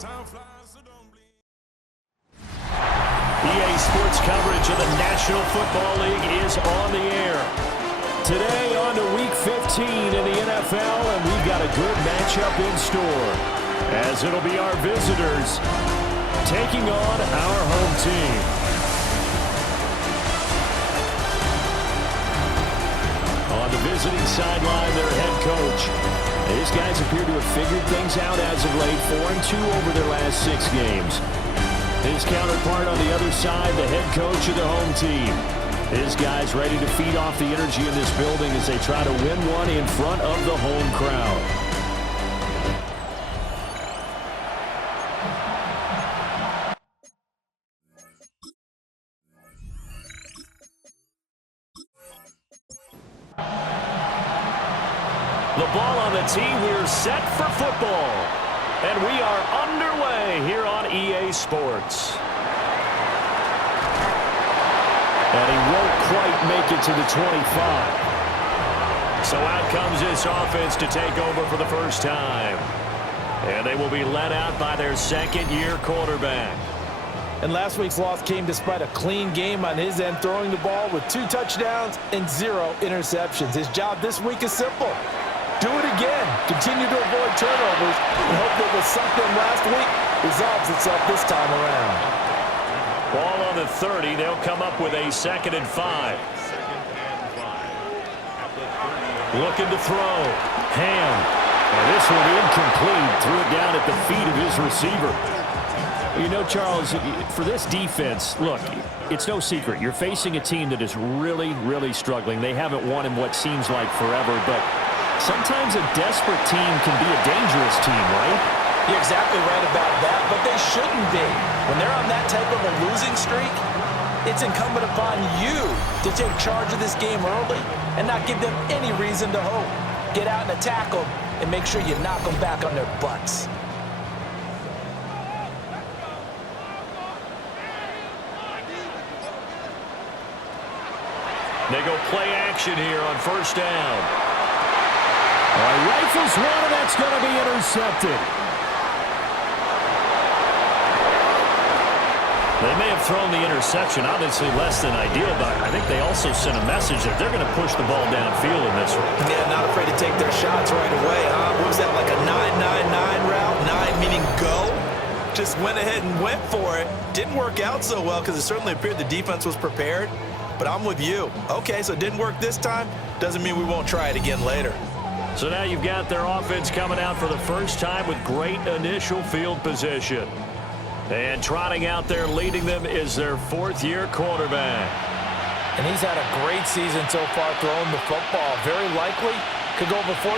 EA Sports coverage of the National Football League is on the air. Today on to Week 15 in the NFL, and we've got a good matchup in store, as it'll be our visitors taking on our home team. On the visiting sideline, their head coach. These guys appear to have figured things out as of late, 4-2 over their last 6 games. His counterpart on the other side, the head coach of the home team. His guys ready to feed off the energy in this building as they try to win one in front of the home crowd. The ball on the tee, we're set for football. And we are underway here on EA Sports. And he won't quite make it to the 25. So out comes this offense to take over for the first time. And they will be led out by their second-year quarterback. And last week's loss came despite a clean game on his end, throwing the ball with 2 touchdowns and 0 interceptions. His job this week is simple. Do it again. Continue to avoid turnovers and hope that what sunk them last week resolves itself this time around. Ball on the 30. They'll come up with a 2nd and 5. Looking to throw. Ham. And this one incomplete. Threw it down at the feet of his receiver. You know, Charles, for this defense, look, it's no secret. You're facing a team that is really, really struggling. They haven't won in what seems like forever, but sometimes a desperate team can be a dangerous team, right? You're exactly right about that, but they shouldn't be. When they're on that type of a losing streak, it's incumbent upon you to take charge of this game early and not give them any reason to hope. Get out and attack them and make sure you knock them back on their butts. They go play action here on first down. Rifles one, and that's going to be intercepted. They may have thrown the interception, obviously less than ideal, but I think they also sent a message that they're going to push the ball downfield in this one. Yeah, not afraid to take their shots right away, huh? What was that, like a 9-9-9 route? 9 meaning go? Just went ahead and went for it. Didn't work out so well because it certainly appeared the defense was prepared, but I'm with you. Okay, so it didn't work this time. Doesn't mean we won't try it again later. So now you've got their offense coming out for the first time with great initial field position. And trotting out there leading them is their 4th-year quarterback. And he's had a great season so far throwing the football. Very likely could go over 4,000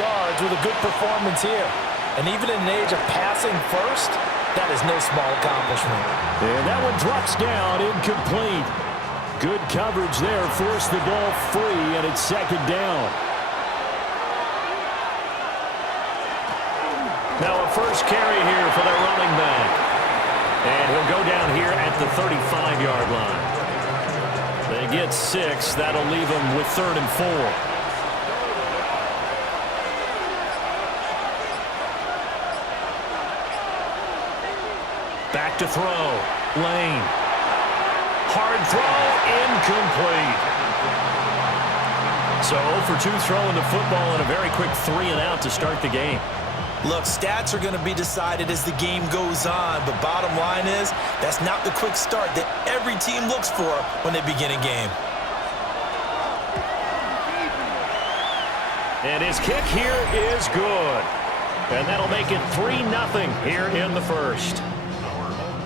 yards with a good performance here. And even in an age of passing first, that is no small accomplishment. And that one drops down, incomplete. Good coverage there, forced the ball free, and it's 2nd down. Now a first carry here for their running back. And he'll go down here at the 35-yard line. They get 6. That'll leave them with 3rd and 4. Back to throw. Lane. Hard throw. Incomplete. So 0 for 2 throwing the football and a very quick 3 and out to start the game. Look, stats are going to be decided as the game goes on, but bottom line is that's not the quick start that every team looks for when they begin a game. And his kick here is good. And that'll make it 3-0 here in the first.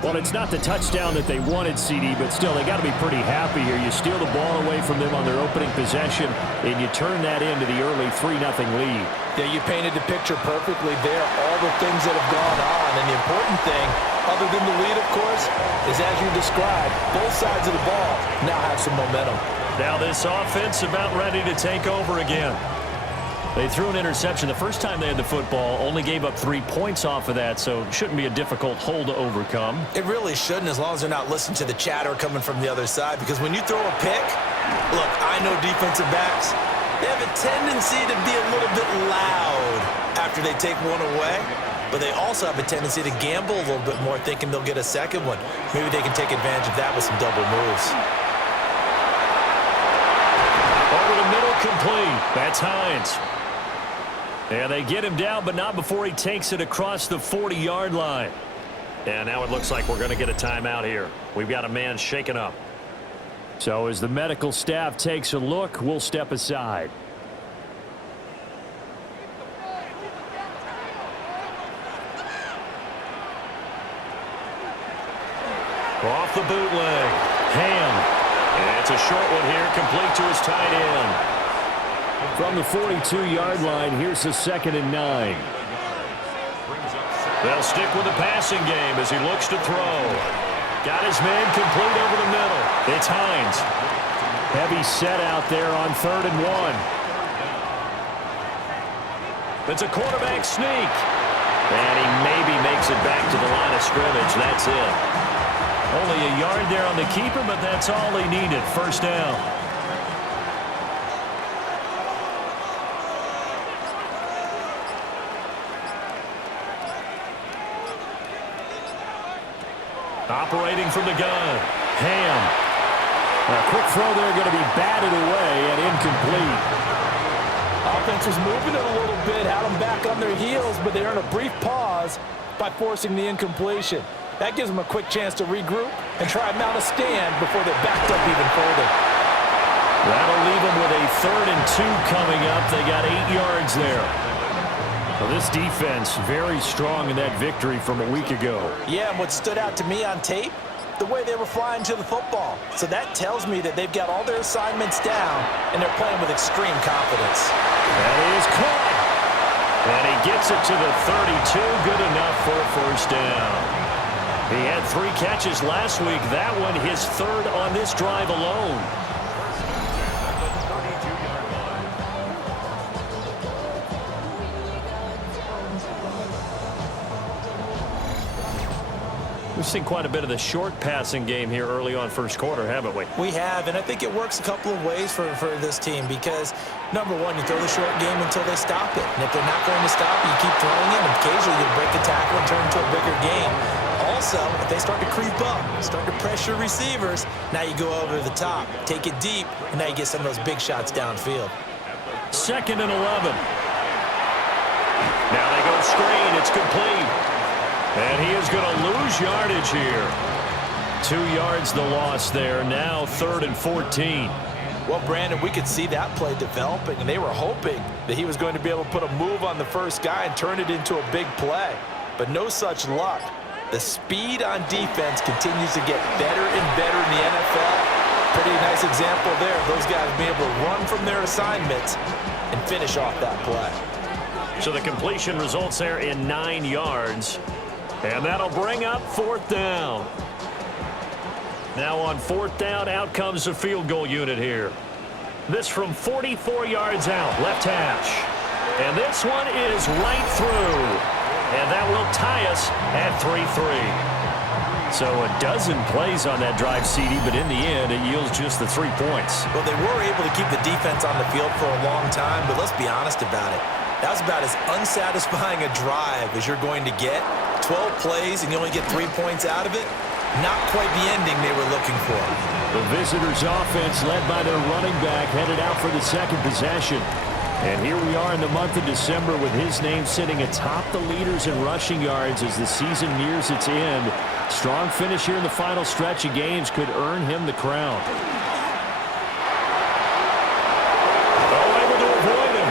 Well, it's not the touchdown that they wanted, CD, but still, they got to be pretty happy here. You steal the ball away from them on their opening possession, and you turn that into the early 3-0 lead. Yeah, you painted the picture perfectly there, all the things that have gone on. And the important thing, other than the lead, of course, is as you described, both sides of the ball now have some momentum. Now this offense about ready to take over again. They threw an interception the first time they had the football, only gave up 3 points off of that, so it shouldn't be a difficult hole to overcome. It really shouldn't, as long as they're not listening to the chatter coming from the other side, because when you throw a pick, look, I know defensive backs, they have a tendency to be a little bit loud after they take one away. but they also have a tendency to gamble a little bit more, thinking they'll get a second one. Maybe they can take advantage of that with some double moves. Over the middle, complete. That's Hines. And they get him down, but not before he takes it across the 40-yard line. And now it looks like we're going to get a timeout here. We've got a man shaken up. So as the medical staff takes a look, we'll step aside. Off the bootleg. Ham. And it's a short one here, complete to his tight end. From the 42-yard line, here's the 2nd and 9. They'll stick with the passing game as he looks to throw. Got his man complete over the middle. It's Hines. Heavy set out there on 3rd and 1. It's a quarterback sneak. And he maybe makes it back to the line of scrimmage. That's it. Only a yard there on the keeper, but that's all he needed. First down. Operating from the gun. Ham. A quick throw there going to be batted away and incomplete. Offense was moving it a little bit, had them back on their heels, but they earned a brief pause by forcing the incompletion. That gives them a quick chance to regroup and try and mount a stand before they're backed up even further. That'll leave them with a 3rd and 2 coming up. They got 8 yards there. Well, this defense very strong in that victory from a week ago. Yeah, and what stood out to me on tape, the way they were flying to the football. So that tells me that they've got all their assignments down, and they're playing with extreme confidence. That is caught. And he gets it to the 32. Good enough for a first down. He had 3 catches last week. That one his 3rd on this drive alone. We've seen quite a bit of the short passing game here early on first quarter, haven't we? We have, and I think it works a couple of ways for this team because, number one, you throw the short game until they stop it. And if they're not going to stop it, you keep throwing it, and occasionally you break a tackle and turn into a bigger game. Also, if they start to creep up, start to pressure receivers, now you go over the top, take it deep, and now you get some of those big shots downfield. 2nd and 11. Now they go screen. It's complete. And he is going to lose yardage here. 2 yards the loss there. Now 3rd and 14. Well, Brandon, we could see that play developing, and they were hoping that he was going to be able to put a move on the first guy and turn it into a big play. But no such luck. The speed on defense continues to get better and better in the NFL. Pretty nice example there. Those guys being able to run from their assignments and finish off that play. So the completion results there in 9 yards. And that'll bring up 4th down. Now on 4th down, out comes the field goal unit here. This from 44 yards out, left hash. And this one is right through. And that will tie us at 3-3. So a dozen plays on that drive, CD, but in the end, it yields just the 3 points. Well, they were able to keep the defense on the field for a long time, but let's be honest about it. That was about as unsatisfying a drive as you're going to get. 12 plays and you only get 3 points out of it. Not quite the ending they were looking for. The visitors' offense led by their running back headed out for the 2nd possession. And here we are in the month of December with his name sitting atop the leaders in rushing yards as the season nears its end. Strong finish here in the final stretch of games could earn him the crown. Oh, able to avoid him.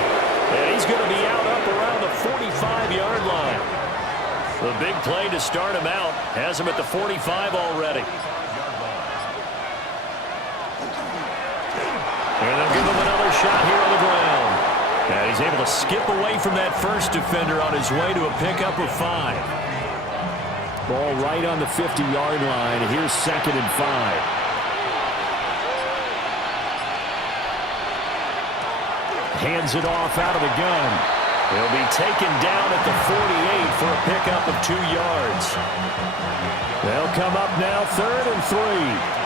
And he's going to be out up around the 45-yard line. The big play to start him out has him at the 45 already. And they'll give him another shot here on the ground. And he's able to skip away from that first defender on his way to a pickup of 5. Ball right on the 50-yard line. Here's 2nd and 5. Hands it off out of the gun. He'll be taken down at the 48 for a pickup of 2 yards. They'll come up now 3rd and 3.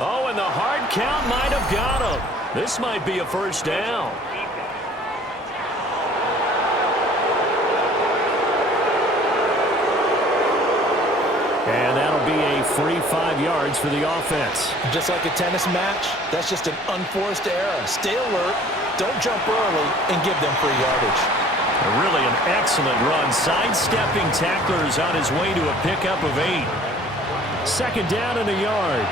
Oh, and the hard count might have got him. This might be a first down. And that'll be a free 5 yards for the offense. Just like a tennis match, that's just an unforced error. Stay alert, don't jump early, and give them free yardage. Really an excellent run. Sidestepping tacklers on his way to a pickup of 8. Second down and a yard.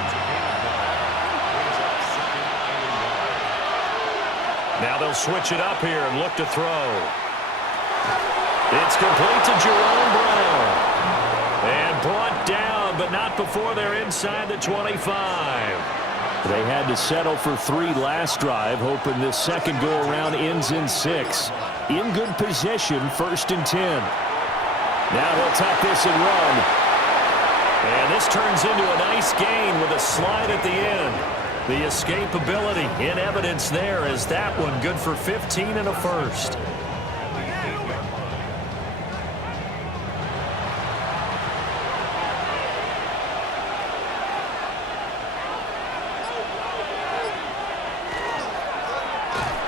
Now they'll switch it up here and look to throw. It's complete to Jerome Brown. And brought down, but not before they're inside the 25. They had to settle for 3 last drive, hoping this second go-around ends in 6. In good position, 1st and 10. Now they'll tuck this and run. And this turns into a nice gain with a slide at the end. The escapability in evidence there as that one good for 15 and a first.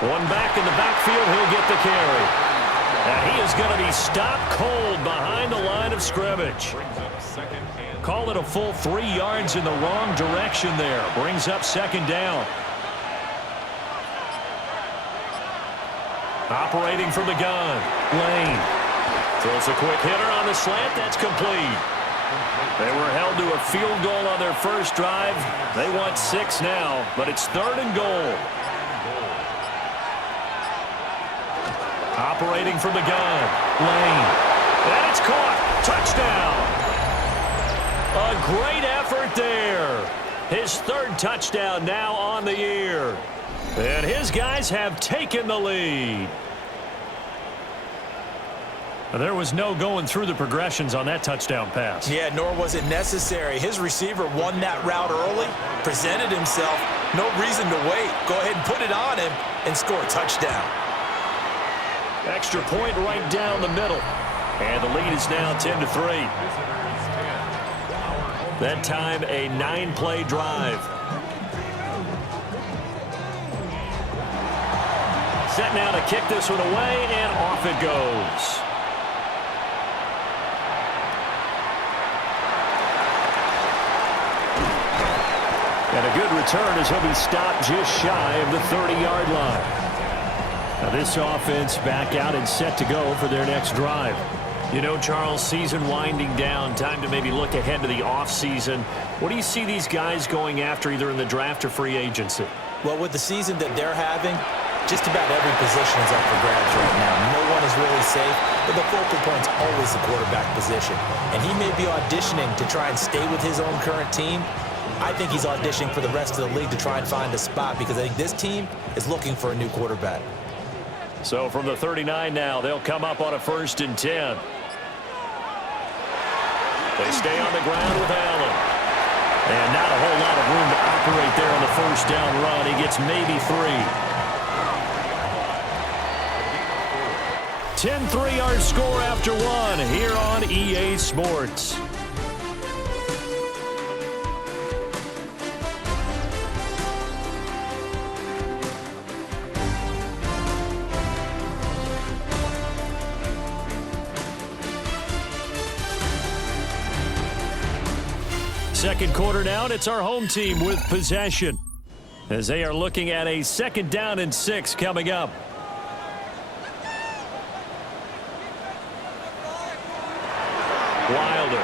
One back in the backfield, he'll get the carry. And he is going to be stopped cold behind the line of scrimmage. Call it a full 3 yards in the wrong direction there. Brings up second down. Operating from the gun, Lane. Throws a quick hitter on the slant. That's complete. They were held to a field goal on their first drive. They want 6 now, but it's 3rd and goal. Operating from the gun, Lane. And it's caught. Touchdown. A great effort there. His 3rd touchdown now on the year. And his guys have taken the lead. There was no going through the progressions on that touchdown pass. Yeah, nor was it necessary. His receiver won that route early, presented himself. No reason to wait. Go ahead and put it on him and score a touchdown. Extra point right down the middle. And the lead is now 10-3. That time a 9-play drive. Set now to kick this one away, and off it goes. And a good return as he'll be stopped just shy of the 30-yard line. Now this offense back out and set to go for their next drive. You know, Charles, season winding down, time to maybe look ahead to the offseason. What do you see these guys going after either in the draft or free agency? Well, with the season that they're having, just about every position is up for grabs right now. No one is really safe, but the focal point's always the quarterback position. And he may be auditioning to try and stay with his own current team. I think he's auditioning for the rest of the league to try and find a spot because I think this team is looking for a new quarterback. So from the 39 now, they'll come up on a 1st and 10. They stay on the ground with Allen. And not a whole lot of room to operate there on the first down run. He gets maybe 3. 10-3 our score after 1 here on EA Sports. Second quarter now, and it's our home team with possession as they are looking at a 2nd down and 6 coming up. Wilder.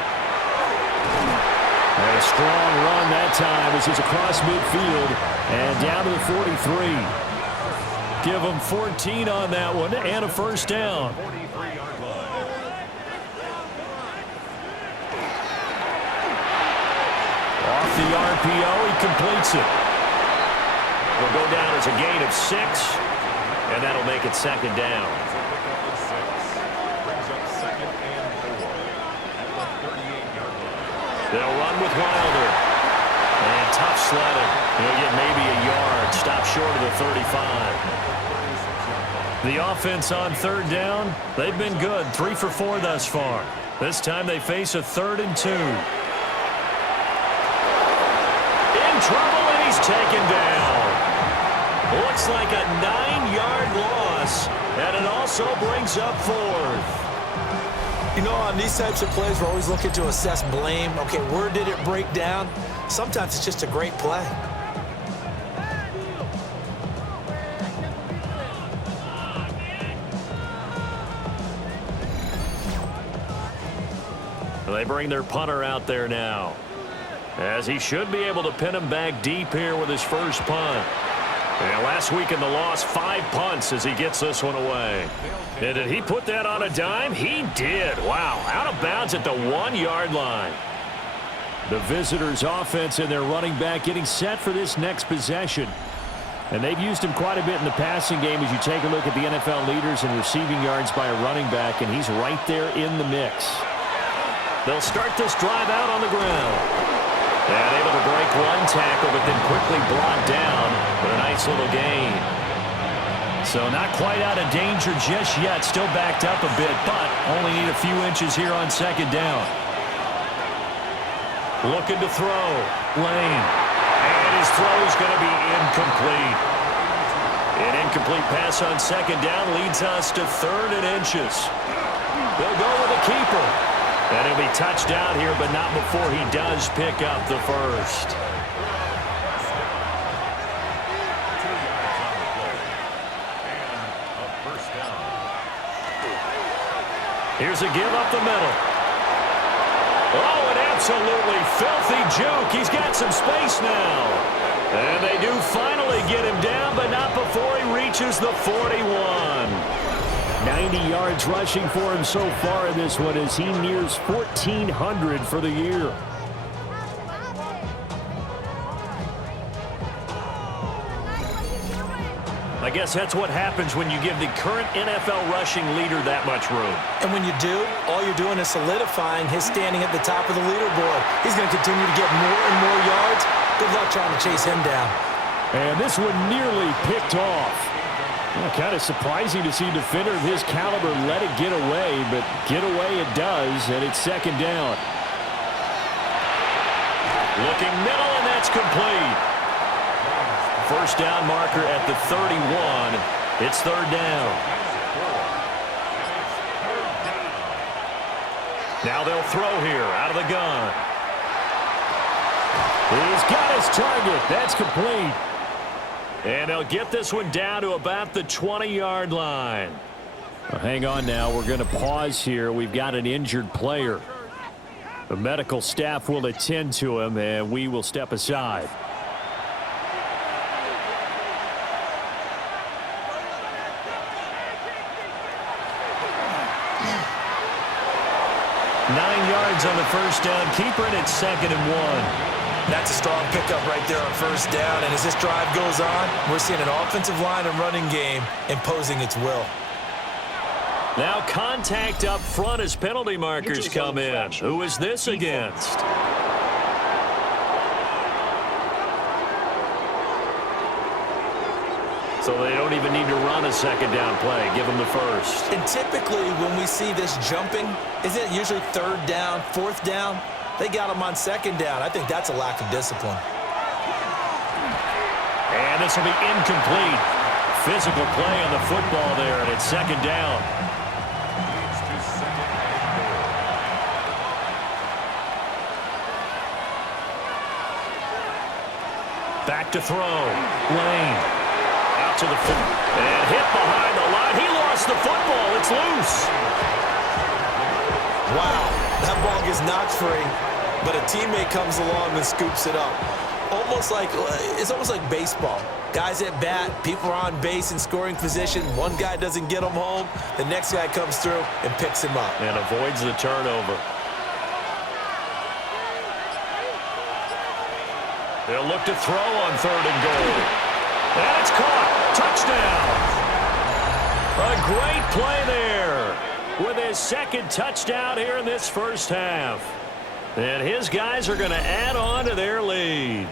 And a strong run that time as he's across midfield and down to the 43. Give him 14 on that one and a first down. Off the RPO, he completes it. Will go down as a gain of 6, and that'll make it 2nd down. They'll run with Wilder. And tough sledding. He'll get maybe a yard. Stop short of the 35. The offense on 3rd down, they've been good. 3 for 4 thus far. This time they face a 3rd and 2. Trouble, and he's taken down. Looks like a 9-yard loss, and it also brings up 4th. You know, on these types of plays, we're always looking to assess blame. Okay, where did it break down? Sometimes it's just a great play. They bring their punter out there now, as he should be able to pin him back deep here with his first punt. And last week in the loss, 5 punts as he gets this one away. And did he put that on a dime? He did. Wow, out of bounds at the 1-yard line. The visitors' offense and their running back getting set for this next possession. And they've used him quite a bit in the passing game as you take a look at the NFL leaders in receiving yards by a running back, and he's right there in the mix. They'll start this drive out on the ground. And able to break one tackle, but then quickly brought down with a nice little gain. So not quite out of danger just yet. Still backed up a bit, but only need a few inches here on 2nd down. Looking to throw. Lane. And his throw is going to be incomplete. An incomplete pass on 2nd down leads us to 3rd and inches. They'll go with a keeper. And he'll be touched out here, but not before he does pick up the first. Here's a give up the middle. Oh, an absolutely filthy juke. He's got some space now. And they do finally get him down, but not before he reaches the 41. 90 yards rushing for him so far in this one as he nears 1,400 for the year. I guess that's what happens when you give the current NFL rushing leader that much room. And when you do, all you're doing is solidifying his standing at the top of the leaderboard. He's going to continue to get more and more yards. Good luck trying to chase him down. And this one nearly picked off. Well, kind of surprising to see a defender of his caliber let it get away, but get away it does, and it's 2nd down. Looking middle, and that's complete. First down marker at the 31. It's 3rd down. Now they'll throw here out of the gun. He's got his target. That's complete. And they'll get this one down to about the 20-yard line. Well, hang on now. We're going to pause here. We've got an injured player. The medical staff will attend to him, and we will step aside. Nine yards on the first down. Keeper, and it's 2nd and 1. That's a strong pickup right there on first down. And as this drive goes on, we're seeing an offensive line and running game imposing its will. Now contact up front as penalty markers come in. Who is this against? So they don't even need to run a 2nd down play. Give them the first. And typically when we see this jumping, isn't it usually 3rd down, 4th down? They got him on 2nd down. I think that's a lack of discipline. And this will be incomplete. Physical play on the football there, and it's 2nd down. Back to throw. Lane. Out to the foot. And hit behind the line. He lost the football. It's loose. Wow. That ball gets knocked free, but a teammate comes along and scoops it up. It's almost like baseball. Guys at bat, people are on base in scoring position. One guy doesn't get him home. The next guy comes through and picks him up. And avoids the turnover. They'll look to throw on 3rd and goal. And it's caught. Touchdown. A great play there with his 2nd touchdown here in this first half. And his guys are going to add on to their lead.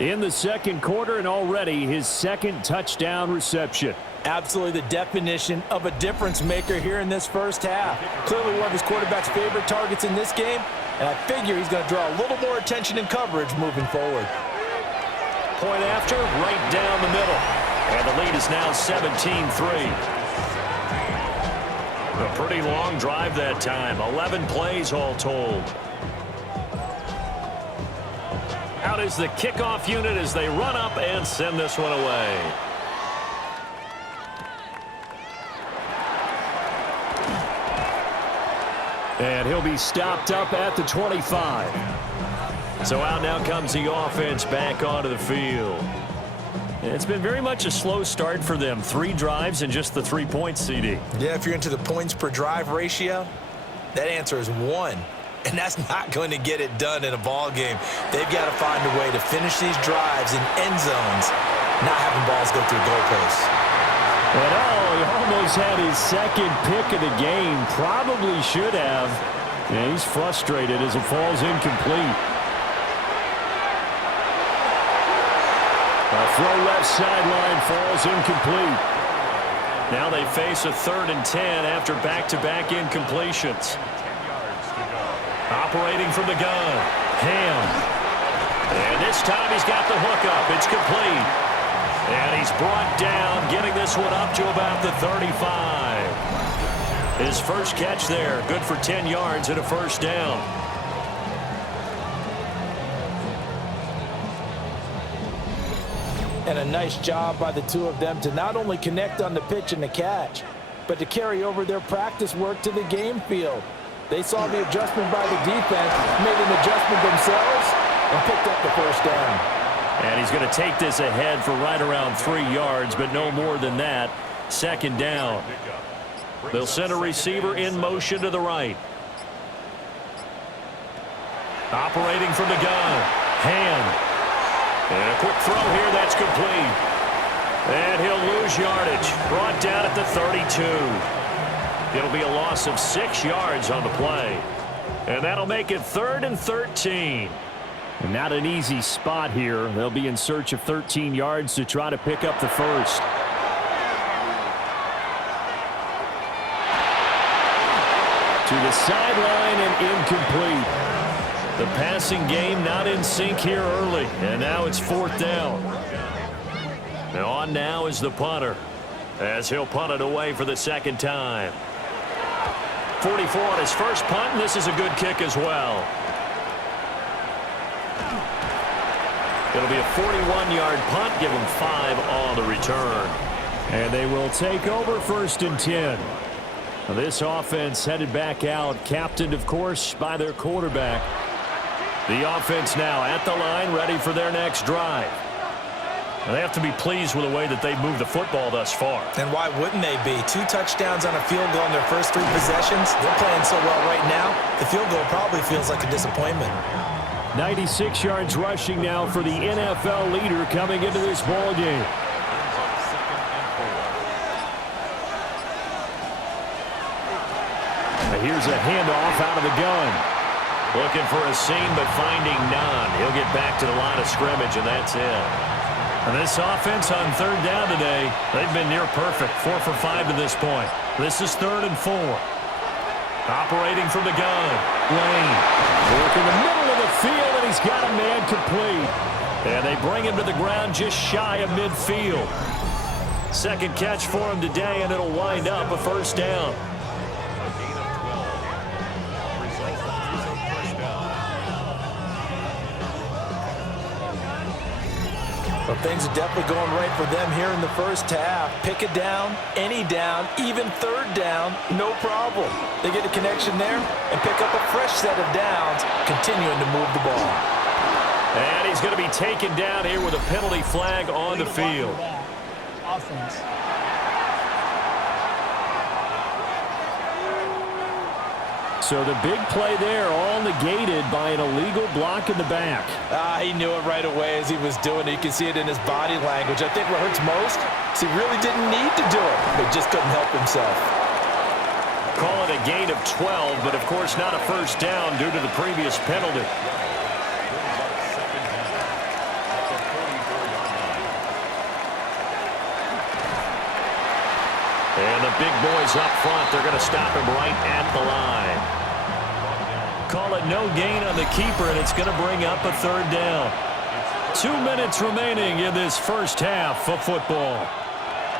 In the 2nd quarter, and already his 2nd touchdown reception. Absolutely the definition of a difference maker here in this first half. Clearly one of his quarterback's favorite targets in this game, and I figure he's going to draw a little more attention and coverage moving forward. point after, right down the middle. And the lead is now 17-3. A pretty long drive that time. 11 plays all told. Out is the kickoff unit as they run up and send this one away. And he'll be stopped up at the 25. So out now comes the offense back onto the field. It's been very much a slow start for them. 3 drives and just the 3 points, CD. Yeah, if you're into the points per drive ratio, that answer is 1. And that's not going to get it done in a ball game. They've got to find a way to finish these drives in end zones, not having balls go through goalposts. And he almost had his second pick of the game. Probably should have. Yeah, he's frustrated as it falls incomplete. A throw left sideline falls incomplete. Now they face a 3rd and 10 after back-to-back incompletions. Operating from the gun, Ham. And this time he's got the hookup. It's complete. And he's brought down, getting this one up to about the 35. His first catch there, good for 10 yards and a first down. And a nice job by the two of them to not only connect on the pitch and the catch, but to carry over their practice work to the game field. They saw the adjustment by the defense, made an adjustment themselves, and picked up the first down. And he's going to take this ahead for right around 3 yards, but no more than that. 2nd down. They'll send a receiver in motion to the right. Operating from the gun, Ham. And a quick throw here, that's complete. And he'll lose yardage. Brought down at the 32. It'll be a loss of 6 yards on the play. And that'll make it 3rd and 13. And not an easy spot here. They'll be in search of 13 yards to try to pick up the first. To the sideline and incomplete. The passing game not in sync here early. And now it's 4th down. And on now is the punter, as he'll punt it away for the 2nd time. 44 on his first punt, and this is a good kick as well. It'll be a 41-yard punt, give him 5 on the return. And they will take over 1st and 10. This offense headed back out, captained, of course, by their quarterback. The offense now at the line, ready for their next drive. They have to be pleased with the way that they've moved the football thus far. And why wouldn't they be? 2 touchdowns on a field goal in their first 3 possessions. They're playing so well right now, the field goal probably feels like a disappointment. 96 yards rushing now for the NFL leader coming into this ball game. Here's a handoff out of the gun. Looking for a seam, but finding none. He'll get back to the line of scrimmage, and that's it. And this offense on 3rd down today, they've been near perfect. 4 for 5 to this point. This is 3rd and 4. Operating from the gun, Lane. Work in the middle of the field, and he's got a man complete. And they bring him to the ground just shy of midfield. 2nd catch for him today, and it'll wind up a first down. Well, things are definitely going right for them here in the first half. Pick it down, any down, even 3rd down, no problem. They get a connection there and pick up a fresh set of downs, continuing to move the ball. And he's going to be taken down here with a penalty flag on the field. Offense. So the big play there, all negated by an illegal block in the back. He knew it right away as he was doing it. You can see it in his body language. I think what hurts most is he really didn't need to do it, but just couldn't help himself. Call it a gain of 12, but of course not a first down due to the previous penalty. And the big boys up front, they're going to stop him right at the line. Call it no gain on the keeper, and it's going to bring up a 3rd down. 2 minutes remaining in this first half of football.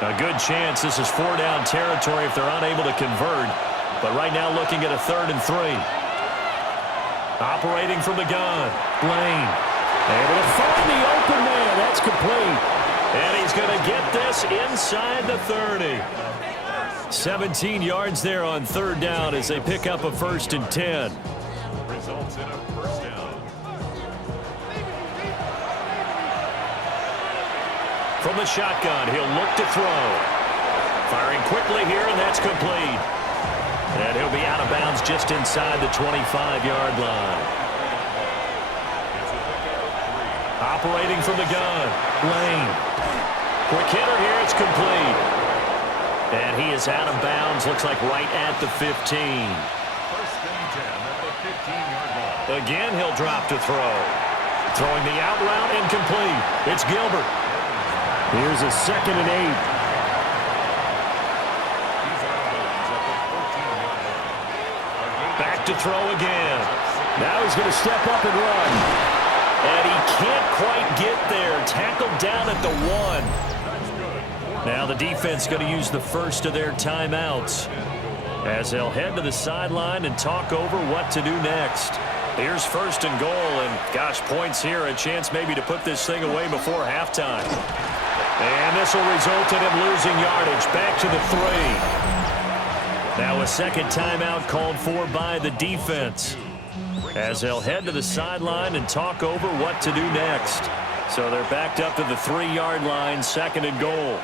A good chance this is 4-down territory if they're unable to convert. But right now looking at a 3rd and 3. Operating from the gun. Lane. Able to find the open man. That's complete. And he's going to get this inside the 30. 17 yards there on 3rd down as they pick up a 1st and 10. Results in a first down. From the shotgun, he'll look to throw. Firing quickly here, and that's complete. And he'll be out of bounds just inside the 25-yard line. Operating from the gun, Lane. Quick hitter here, it's complete. And he is out of bounds, looks like right at the 15. First and 10 at the 15-yard line. Again, he'll drop to throw. Throwing the out route, incomplete. It's Gilbert. Here's a 2nd and 8. Back to throw again. Now he's going to step up and run. And he can't quite get there. Tackled down at the 1. Now the defense going to use the first of their timeouts as they'll head to the sideline and talk over what to do next. Here's 1st and goal, and gosh, points here, a chance maybe to put this thing away before halftime. And this will result in him losing yardage. Back to the 3. Now a 2nd timeout called for by the defense as they'll head to the sideline and talk over what to do next. So they're backed up to the 3-yard line, 2nd and goal.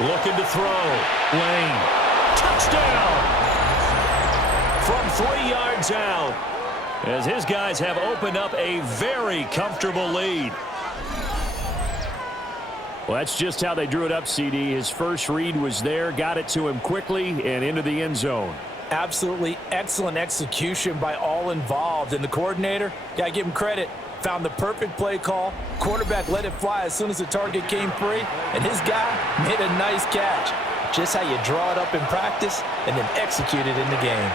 Looking to throw. Lane. Touchdown! From 3 yards out as his guys have opened up a very comfortable lead. Well, that's just how they drew it up, CD. His first read was there, got it to him quickly, and into the end zone. Absolutely excellent execution by all involved. And the coordinator, got to give him credit, found the perfect play call. Quarterback let it fly as soon as the target came free, and his guy made a nice catch. Just how you draw it up in practice and then execute it in the game.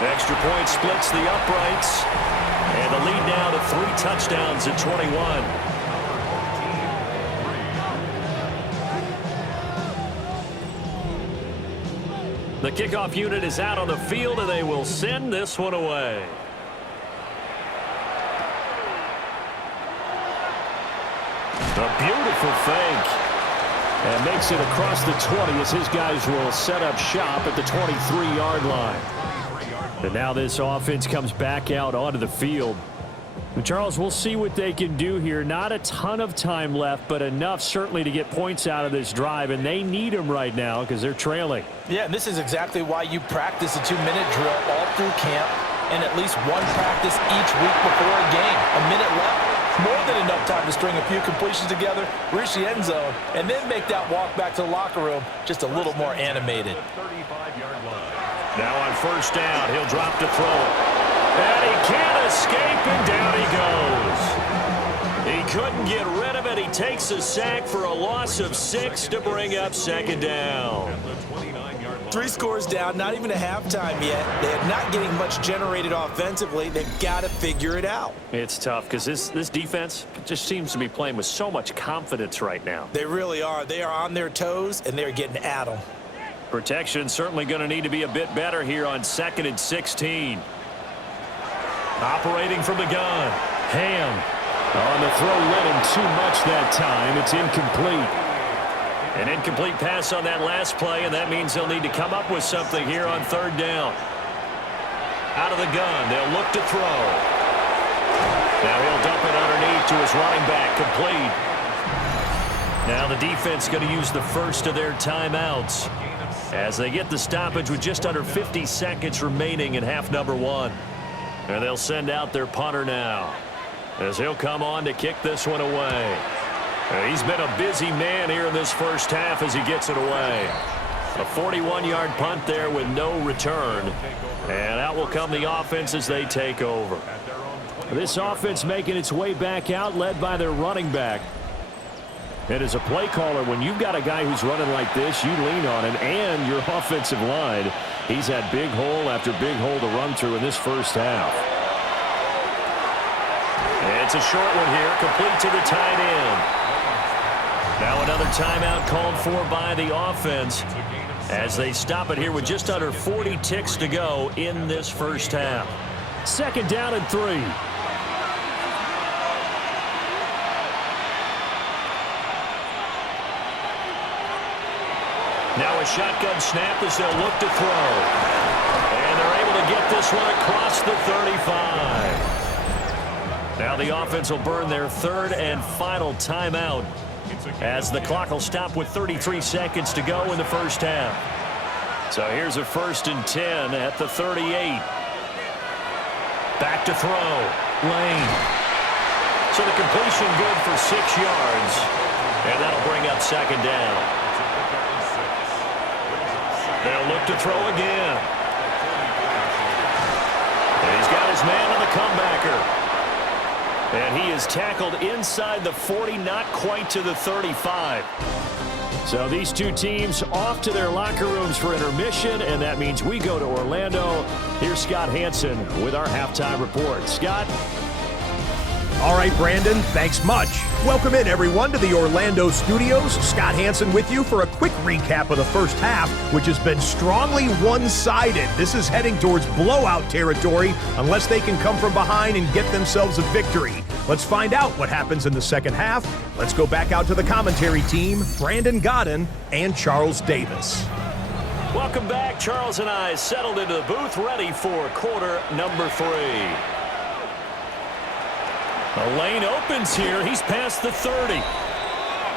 The extra point splits the uprights, and the lead now to 3 touchdowns at 21. The kickoff unit is out on the field, and they will send this one away. A beautiful fake. And makes it across the 20 as his guys will set up shop at the 23-yard line. And now this offense comes back out onto the field. And Charles, we'll see what they can do here. Not a ton of time left, but enough certainly to get points out of this drive, and they need them right now because they're trailing. Yeah, and this is exactly why you practice a 2-minute drill all through camp and at least one practice each week before a game. A minute left, more than enough time to string a few completions together, reach the end zone, and then make that walk back to the locker room just a little more animated. Now on 1st down, he'll drop to throw it. And he can't escape, and down he goes. He couldn't get rid of it. He takes a sack for a loss of 6 to bring up 2nd down. 3 scores down, not even a halftime yet. They're not getting much generated offensively. They've got to figure it out. It's tough because this defense just seems to be playing with so much confidence right now. They really are. They are on their toes, and they're getting at them. Protection certainly going to need to be a bit better here on 2nd and 16. Operating from the gun. Ham. On the throw, led him too much that time. It's incomplete. An incomplete pass on that last play, and that means they'll need to come up with something here on 3rd down. Out of the gun, they'll look to throw. Now he'll dump it underneath to his running back, complete. Now the defense going to use the first of their timeouts as they get the stoppage with just under 50 seconds remaining in half number 1. And they'll send out their punter now as he'll come on to kick this one away. He's been a busy man here in this first half as he gets it away. A 41-yard punt there with no return. And out will come the offense as they take over. This offense making its way back out, led by their running back. And as a play caller, when you've got a guy who's running like this, you lean on him and your offensive line. He's had big hole after big hole to run through in this first half. And It's a short one here, complete to the tight end. Now another timeout called for by the offense as they stop it here with just under 40 ticks to go in this first half. 2nd down and 3. Now a shotgun snap as they'll look to throw. And they're able to get this one across the 35. Now the offense will burn their 3rd and final timeout as the clock will stop with 33 seconds to go in the first half. So here's a 1st and 10 at the 38. Back to throw. Lane. So the completion good for 6 yards. And that'll bring up 2nd down. They'll look to throw again. And he's got his man on the comebacker. And he is tackled inside the 40, not quite to the 35. So these two teams off to their locker rooms for intermission, and that means we go to Orlando. Here's Scott Hansen with our halftime report. Scott? All right, Brandon, thanks much. Welcome in, everyone, to the Orlando studios. Scott Hansen with you for a quick recap of the first half, which has been strongly one-sided. This is heading towards blowout territory unless they can come from behind and get themselves a victory. Let's find out what happens in the second half. Let's go back out to the commentary team, Brandon Godden and Charles Davis. Welcome back. Charles and I settled into the booth, ready for quarter number 3. The lane opens here. He's past the 30.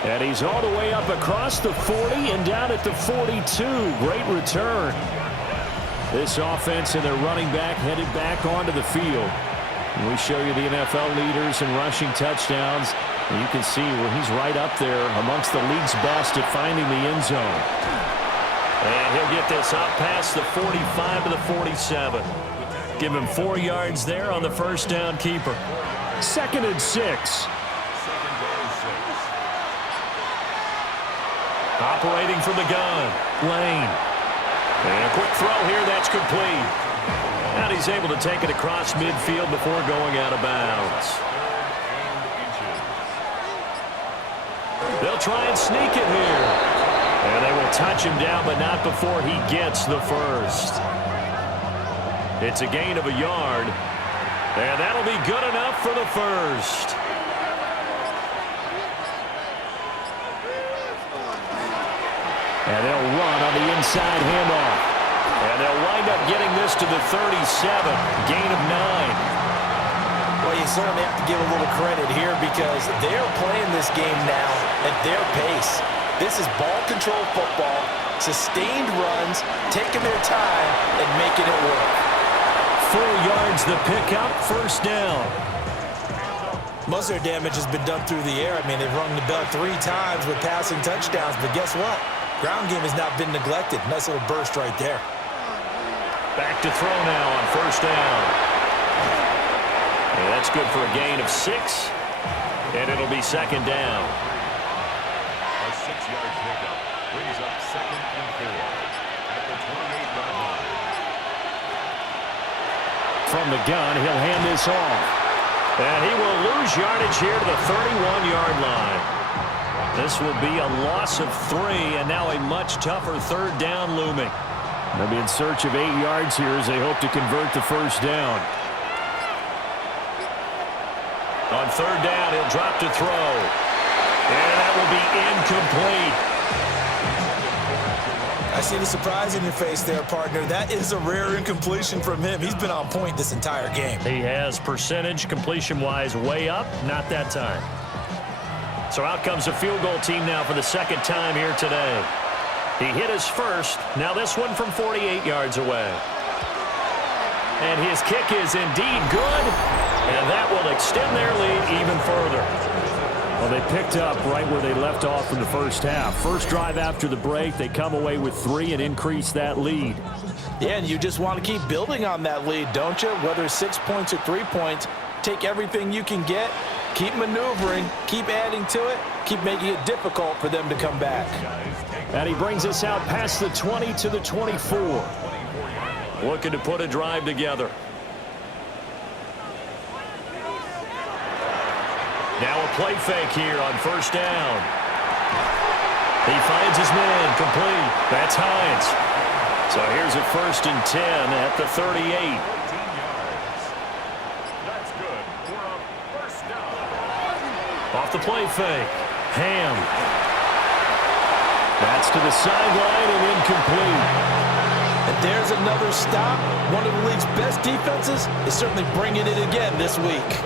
And he's all the way up across the 40 and down at the 42. Great return. This offense and their running back headed back onto the field. And we show you the NFL leaders in rushing touchdowns. And you can see where he's right up there amongst the league's best at finding the end zone. And he'll get this up past the 45 to the 47. Give him 4 yards there on the first down keeper. 2nd and 6. Operating from the gun. Lane. And a quick throw here. That's complete. And he's able to take it across midfield before going out of bounds. They'll try and sneak it here. And they will touch him down, but not before he gets the first. It's a gain of a yard. And that'll be good enough for the first. And they'll run on the inside handoff. And they'll wind up getting this to the 37. Gain of 9. Well, you certainly have to give a little credit here because they're playing this game now at their pace. This is ball control football, sustained runs, taking their time and making it work. 4 yards the pickup, first down. Most of their damage has been done through the air. I mean, they've rung the bell 3 times with passing touchdowns, but guess what? Ground game has not been neglected. Nice little burst right there. Back to throw now on first down. And that's good for a gain of 6. And it'll be 2nd down. A 6-yard pickup brings up 2nd and 4 at the 28-yard line. From the gun, he'll hand this off. And he will lose yardage here to the 31-yard line. This will be a loss of 3, and now a much tougher 3rd down looming. They'll be in search of 8 yards here as they hope to convert the first down. On 3rd down, he'll drop to throw. And that will be incomplete. I see the surprise in your face there, partner. That is a rare incompletion from him. He's been on point this entire game. He has percentage completion-wise way up, not that time. So out comes a field goal team now for the 2nd time here today. He hit his first. Now this one from 48 yards away. And his kick is indeed good. And that will extend their lead even further. Well, they picked up right where they left off in the first half. First drive after the break, they come away with 3 and increase that lead. Yeah, and you just want to keep building on that lead, don't you? Whether 6 points or 3 points, take everything you can get, keep maneuvering, keep adding to it, keep making it difficult for them to come back. And he brings us out past the 20 to the 24. Looking to put a drive together. play fake here on first down. He finds his man, complete. That's Hines. So here's a 1st and 10 at the 38. 14 yards. That's good for a first down. Off the play fake. Ham. That's to the sideline and incomplete. And there's another stop. One of the league's best defenses is certainly bringing it again this week.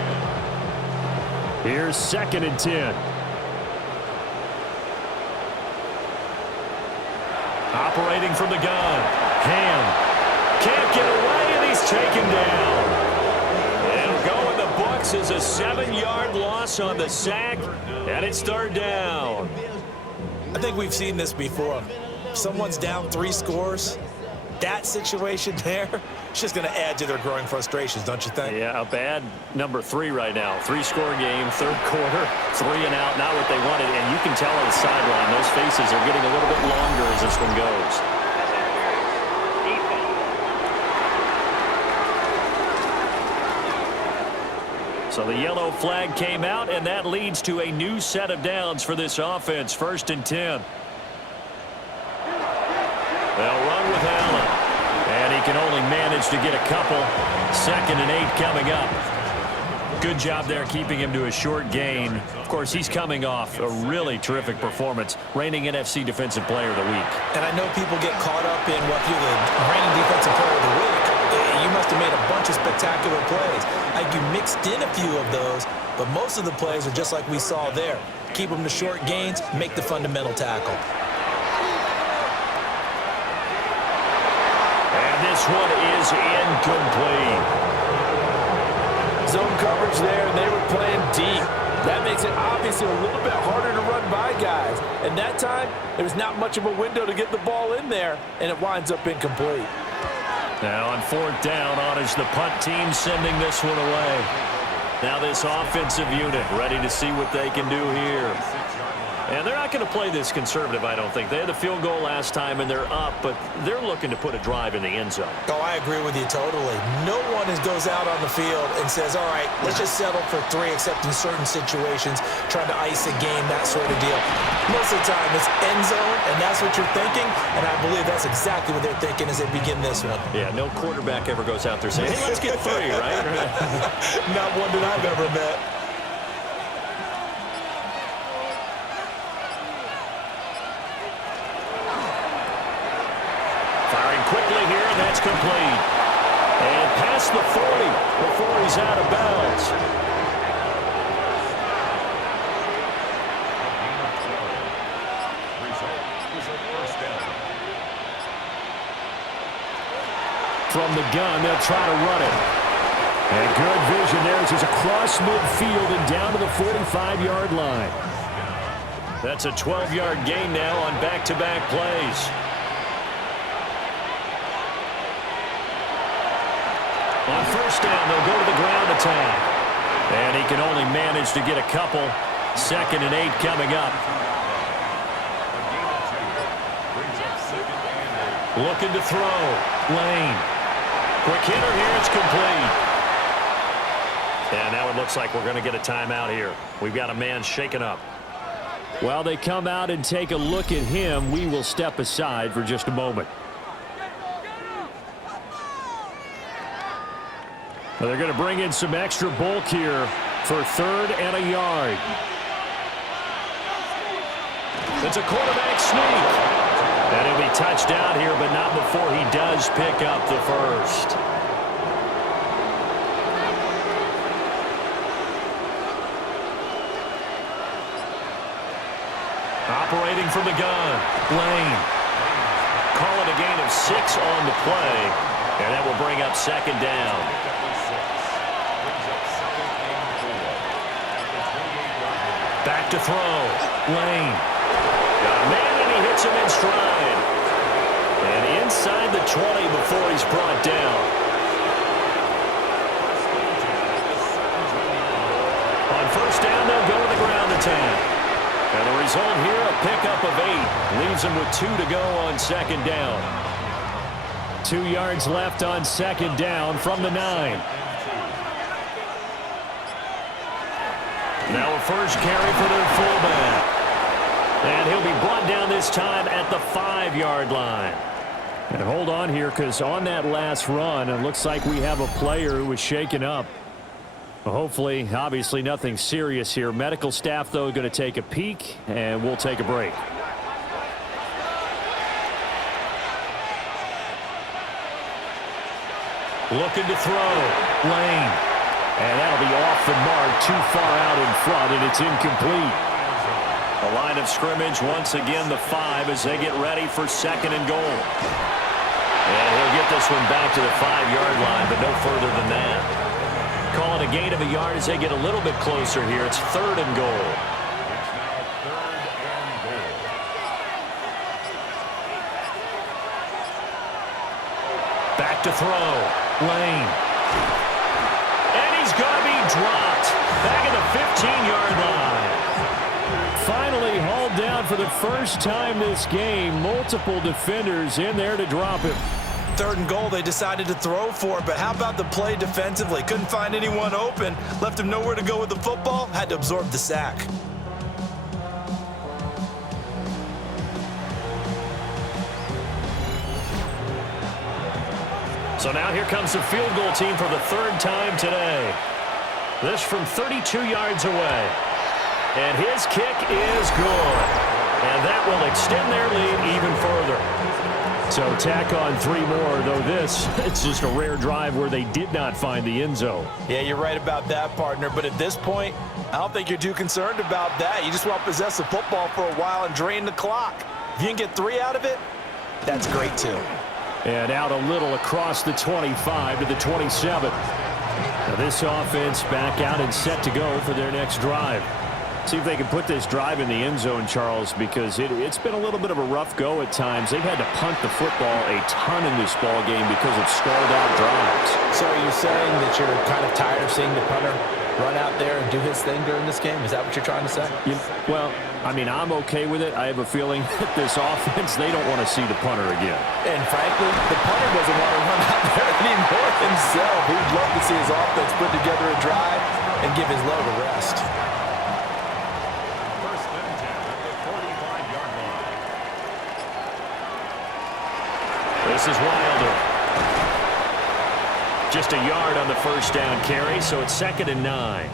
Here's 2nd and 10. Operating from the gun. Ham. Can't get away, and he's taken down. It'll go in the books as a 7-yard loss on the sack, and it's 3rd down. I think we've seen this before. Someone's down 3 scores. That situation there, it's just going to add to their growing frustrations, don't you think? Yeah, a bad number 3 right now. 3-score game, 3rd quarter, 3 and out, not what they wanted. And you can tell on the sideline, those faces are getting a little bit longer as this one goes. So the yellow flag came out, and that leads to a new set of downs for this offense. 1st and 10. They'll run with Allen. And he can only manage to get a couple. 2nd and 8 coming up. Good job there keeping him to a short gain. Of course, he's coming off a really terrific performance, reigning NFC Defensive Player of the Week. And I know people get caught up in what you're the reigning Defensive Player of the Week. You must have made a bunch of spectacular plays. You mixed in a few of those, but most of the plays are just like we saw there. Keep them to short gains, make the fundamental tackle. This one is incomplete. Zone coverage there, and they were playing deep. That makes it obviously a little bit harder to run by guys. And that time, there was not much of a window to get the ball in there, and it winds up incomplete. Now on 4th down, Otter's the punt team sending this one away. Now this offensive unit ready to see what they can do here. And they're not going to play this conservative, I don't think. They had the field goal last time, and they're up, but they're looking to put a drive in the end zone. Oh, I agree with you totally. No one goes out on the field and says, all right, let's just settle for 3, except in certain situations, trying to ice a game, that sort of deal. Most of the time, it's end zone, and that's what you're thinking, and I believe that's exactly what they're thinking as they begin this one. Yeah, no quarterback ever goes out there saying, hey, let's get 3, right? Not one that I've ever met. Quickly here, and that's complete. And past the 40 before he's out of bounds. From the gun, they'll try to run it. And good vision there as he's across midfield and down to the 45-yard line. That's a 12-yard gain now on back-to-back plays. On 1st down, they'll go to the ground attack. And he can only manage to get a couple. 2nd and 8 coming up. Looking to throw. Lane. Quick hitter here. It's complete. And now it looks like we're going to get a timeout here. We've got a man shaken up. While they come out and take a look at him, we will step aside for just a moment. Well, they're going to bring in some extra bulk here for 3rd and a yard. It's a quarterback sneak. And he'll be touched out here, but not before he does pick up the first. Operating from the gun, Lane. Call it a gain of 6 on the play, and that will bring up 2nd down. Back to throw. Lane. Got a man, and he hits him in stride. And inside the 20 before he's brought down. On 1st down, they'll go to the ground attack. And the result here, a pickup of 8. Leaves him with 2 to go on 2nd down. 2 yards left on 2nd down from the 9. Now a first carry for their fullback. And he'll be brought down this time at the 5-yard line. And hold on here, because on that last run, it looks like we have a player who was shaken up. Well, hopefully, obviously nothing serious here. Medical staff, though, going to take a peek, and we'll take a break. Looking to throw. Lane. And that'll be off the mark, too far out in front, and it's incomplete. The line of scrimmage, once again, the 5 as they get ready for 2nd and goal. And he'll get this one back to the 5-yard line, but no further than that. Call it a gain of a yard as they get a little bit closer here. It's 3rd and goal. It's now 3rd and goal. Back to throw. Lane. And he's going to be dropped. Back at the 15-yard line. Finally hauled down for the first time this game. Multiple defenders in there to drop him. 3rd and goal, they decided to throw for it, but how about the play defensively? Couldn't find anyone open, left him nowhere to go with the football, had to absorb the sack. So now here comes the field goal team for the 3rd time today. This from 32 yards away. And his kick is good. And that will extend their lead even further. So tack on 3 more, though it's just a rare drive where they did not find the end zone. Yeah, you're right about that, partner. But at this point, I don't think you're too concerned about that. You just want to possess the football for a while and drain the clock. If you can get 3 out of it, that's great too. And out a little across the 25 to the 27. Now this offense back out and set to go for their next drive. See if they can put this drive in the end zone, Charles, because it's been a little bit of a rough go at times. They've had to punt the football a ton in this ball game because of stalled out drives. So are you saying that you're kind of tired of seeing the punter run out there and do his thing during this game? Is that what you're trying to say? Well, I mean, I'm okay with it. I have a feeling that this offense, they don't want to see the punter again. And frankly, the punter doesn't want to run out there anymore himself. He'd love to see his offense put together a drive and give his leg a rest. This is Wilder. Just a yard on the first down carry, so it's 2nd and 9.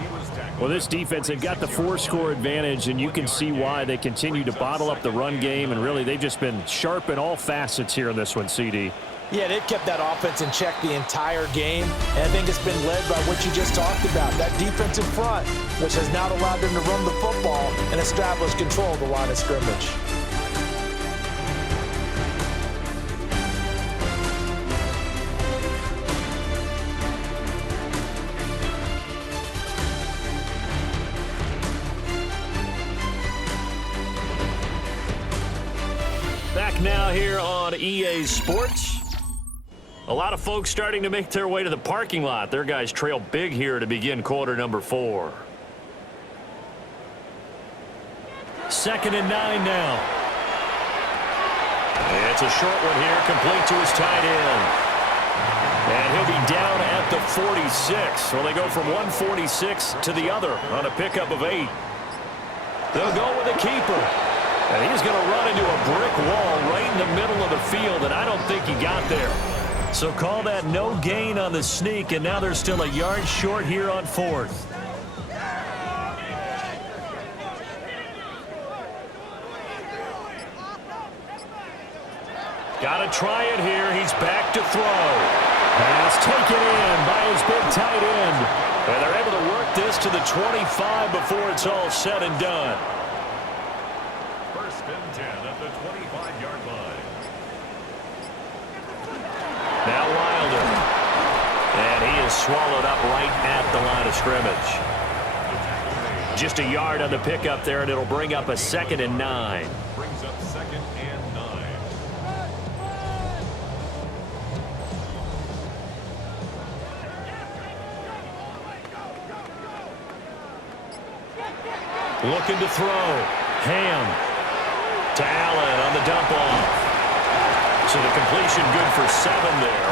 Well, this defense, they've got the 4-score advantage, and you can see why they continue to bottle up the run game, and really they've just been sharp in all facets here in this one, CD. Yeah, they've kept that offense in check the entire game, and I think it's been led by what you just talked about, that defensive front, which has not allowed them to run the football and establish control of the line of scrimmage. Back now here on EA Sports. A lot of folks starting to make their way to the parking lot. Their guys trail big here to begin quarter number 4. 2nd and 9 now. It's a short one here, complete to his tight end. And he'll be down at the 46. Well, they go from 146 to the other on a pickup of 8. They'll go with a keeper. And he's going to run into a brick wall right in the middle of the field, and I don't think he got there. So call that no gain on the sneak, and now they're still a yard short here on 4th. Got to try it here. He's back to throw. Pass taken in by his big tight end. And they're able to work this to the 25 before it's all said and done. 1st and 10 at the 25-yard line. Now Wilder. And he is swallowed up right at the line of scrimmage. Just a yard on the pickup there, and it'll bring up a 2nd and 9. Brings up 2nd and 9. Looking to throw. Ham to Allen on the dump off. So the completion good for 7 there.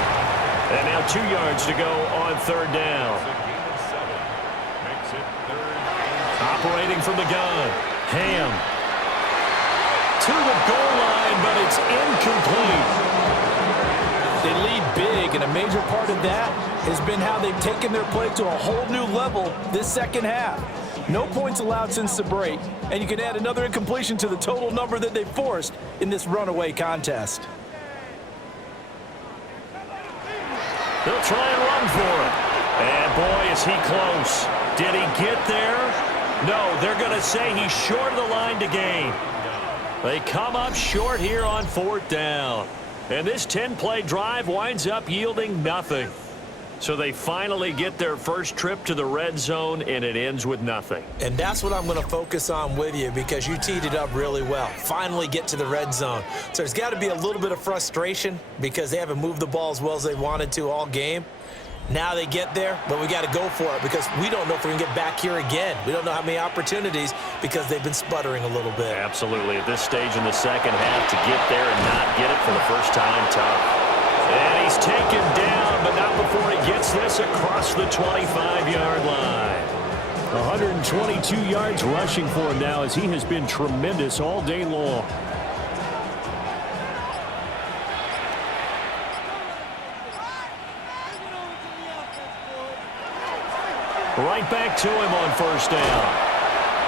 And now 2 yards to go on 3rd down. operating from the gun. Ham. To the goal line, but it's incomplete. They lead big, and a major part of that has been how they've taken their play to a whole new level this second half. No points allowed since the break, and you can add another incompletion to the total number that they forced in this runaway contest. They'll try and run for it. And boy, is he close. Did he get there? No, they're going to say he's short of the line to gain. They come up short here on 4th down. And this 10-play drive winds up yielding nothing. So they finally get their first trip to the red zone, and it ends with nothing. And that's what I'm going to focus on with you, because you teed it up really well. Finally get to the red zone. So there's got to be a little bit of frustration because they haven't moved the ball as well as they wanted to all game. Now they get there, but we got to go for it because we don't know if we're going to get back here again. We don't know how many opportunities because they've been sputtering a little bit. Absolutely. At this stage in the second half, to get there and not get it for the first time, tough. And he's taken down, but not before he gets this across the 25-yard line. 122 yards rushing for him now as he has been tremendous all day long. Right back to him on 1st down.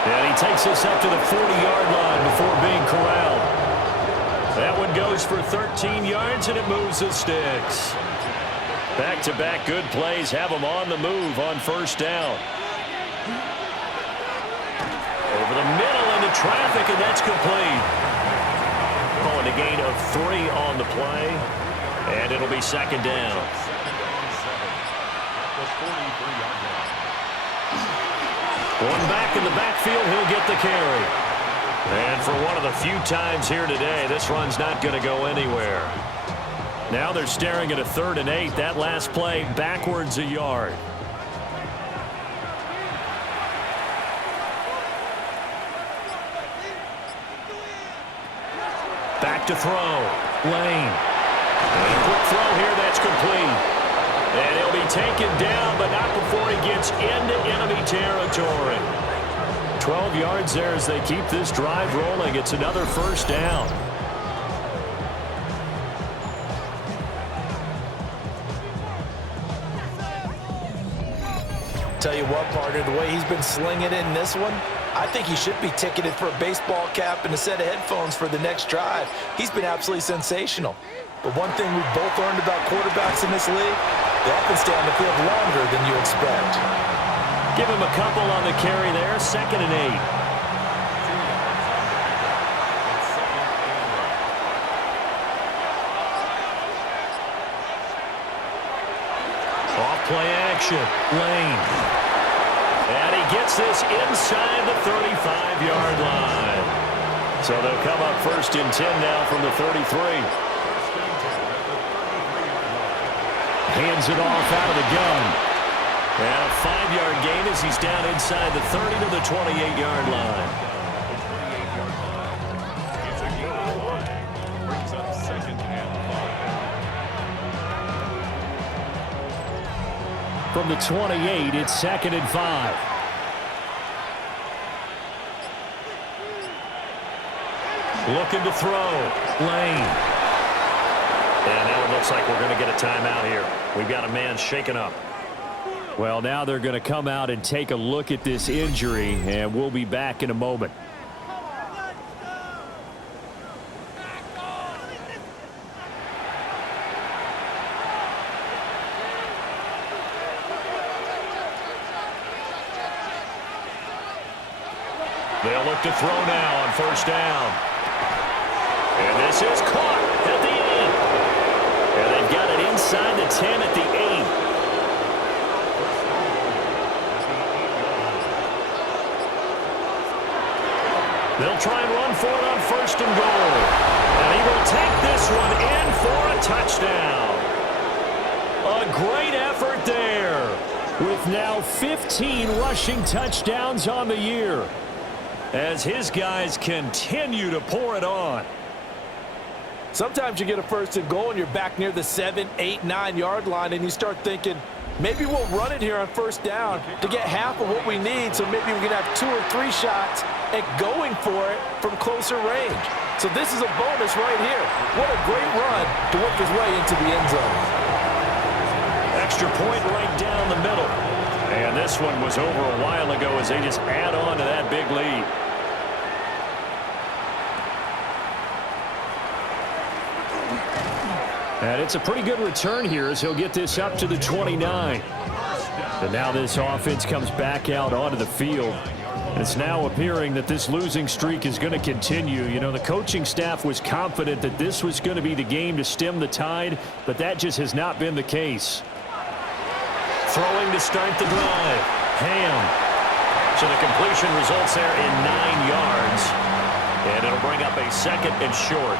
And he takes this up to the 40-yard line before being corralled. That one goes for 13 yards, and it moves the sticks. Back-to-back good plays have them on the move on 1st down. Over the middle into traffic, and that's complete. Calling a gain of 3 on the play, and it'll be 2nd down. One back in the backfield, he'll get the carry. And for one of the few times here today, this run's not going to go anywhere. Now they're staring at a 3rd and 8. That last play backwards a yard. Back to throw. Lane. And a quick throw here, that's complete. And he'll be taken down, but not before he gets into enemy territory. 12 yards there as they keep this drive rolling. It's another 1st down. Tell you what, partner, the way he's been slinging it in this one, I think he should be ticketed for a baseball cap and a set of headphones for the next drive. He's been absolutely sensational. But one thing we've both learned about quarterbacks in this league, they often stay on the field longer than you expect. Give him a couple on the carry there. 2nd and 8. Off play action. Lane. And he gets this inside the 35-yard line. So they'll come up 1st and 10 now from the 33. Hands it off out of the gun. And a 5-yard gain as he's down inside the 30 to the 28-yard line. It's a gain of 1. Brings up 2nd and 5. From the 28, it's 2nd and 5. Looking to throw. Lane. And now it looks like we're going to get a timeout here. We've got a man shaken up. Well, now they're going to come out and take a look at this injury, and we'll be back in a moment. They'll look to throw now on 1st down. And this is caught at the 8. And they've got it inside the 10 at the 8. They'll try and run for it on 1st and goal. And he will take this one in for a touchdown. A great effort there, with now 15 rushing touchdowns on the year, as his guys continue to pour it on. Sometimes you get a 1st and goal and you're back near the 7, 8, 9-yard line and you start thinking, maybe we'll run it here on first down to get half of what we need, so maybe we can have 2 or 3 shots at going for it from closer range. So this is a bonus right here. What a great run to work his way into the end zone. Extra point right down the middle. And this one was over a while ago as they just add on to that big lead. And it's a pretty good return here as he'll get this up to the 29. And now this offense comes back out onto the field. It's now appearing that this losing streak is going to continue. You know, the coaching staff was confident that this was going to be the game to stem the tide, but that just has not been the case. Throwing to start the drive. Ham. So the completion results there in 9 yards. And it'll bring up a 2nd and short.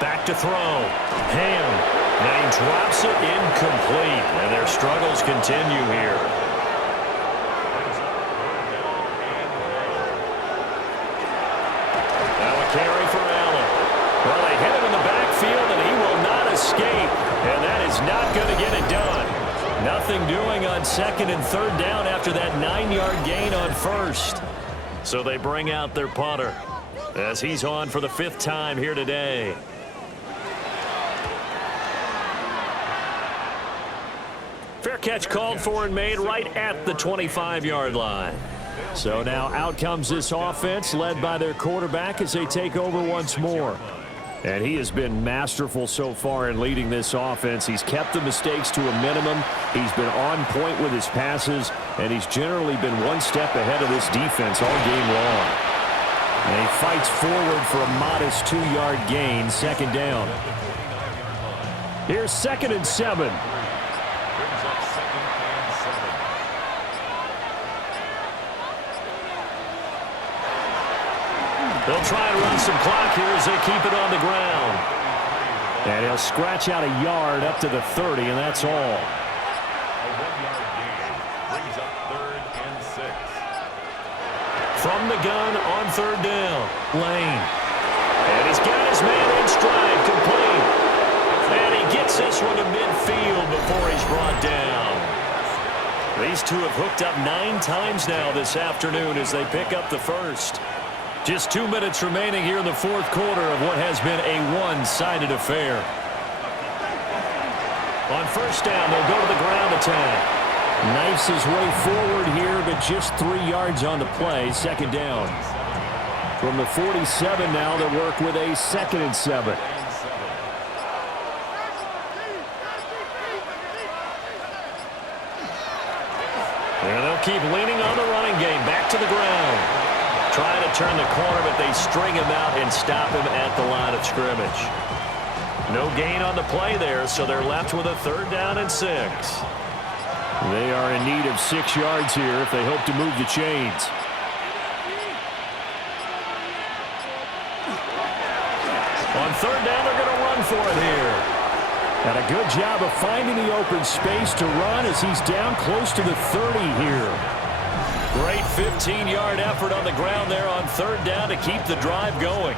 Back to throw. Ham. And he drops it incomplete. And their struggles continue here. Now a carry for Allen. Well, they hit him in the backfield, and he will not escape. And that is not going to get it done. Nothing doing on 2nd and 3rd down after that 9-yard gain on 1st. So they bring out their punter as he's on for the 5th time here today. Fair catch called for and made right at the 25-yard line. So now out comes this offense led by their quarterback as they take over once more. And he has been masterful so far in leading this offense. He's kept the mistakes to a minimum. He's been on point with his passes, and he's generally been one step ahead of this defense all game long. And he fights forward for a modest 2-yard gain, 2nd down. Here's 2nd and 7. They'll try and run some clock here as they keep it on the ground. And he'll scratch out a yard up to the 30, and that's all. A 1-yard gain brings up 3rd and 6. From the gun on 3rd down, Lane. And he's got his man in stride, complete. And he gets this one to midfield before he's brought down. These two have hooked up 9 times now this afternoon as they pick up the 1st. Just 2 minutes remaining here in the 4th quarter of what has been a one-sided affair. On 1st down, they'll go to the ground attack. Knifes his way forward here, but just 3 yards on the play, 2nd down. From the 47 now, they'll work with a 2nd and 7. And they'll keep leaning on the running game. Back to the ground. Trying to turn the corner, but they string him out and stop him at the line of scrimmage. No gain on the play there, so they're left with a 3rd down and 6. They are in need of 6 yards here if they hope to move the chains. On 3rd down, they're going to run for it here. And a good job of finding the open space to run as he's down close to the 30 here. Great 15-yard effort on the ground there on 3rd down to keep the drive going.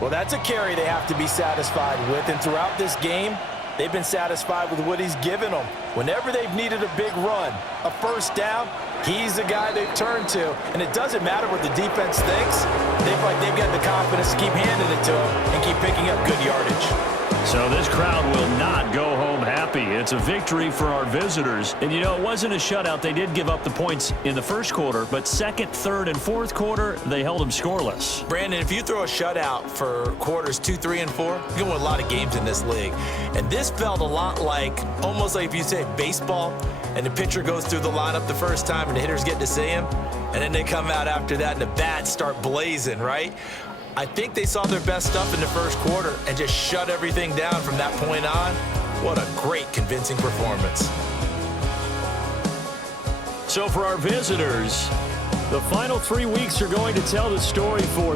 Well, that's a carry they have to be satisfied with, and throughout this game, they've been satisfied with what he's given them. Whenever they've needed a big run, a 1st down, he's the guy they've turned to. And it doesn't matter what the defense thinks. They've got the confidence to keep handing it to him and keep picking up good yardage. So this crowd will not go home happy. It's a victory for our visitors. And, you know, it wasn't a shutout. They did give up the points in the 1st quarter, but 2nd, 3rd, and 4th quarter, they held them scoreless. Brandon, if you throw a shutout for quarters 2, 3, and 4, you're going to win a lot of games in this league. And this felt a lot like, almost like if you say baseball, and the pitcher goes through the lineup the first time and the hitters get to see him, and then they come out after that and the bats start blazing, right? I think they saw their best stuff in the 1st quarter and just shut everything down from that point on. What a great, convincing performance. So for our visitors, the final 3 weeks are going to tell the story for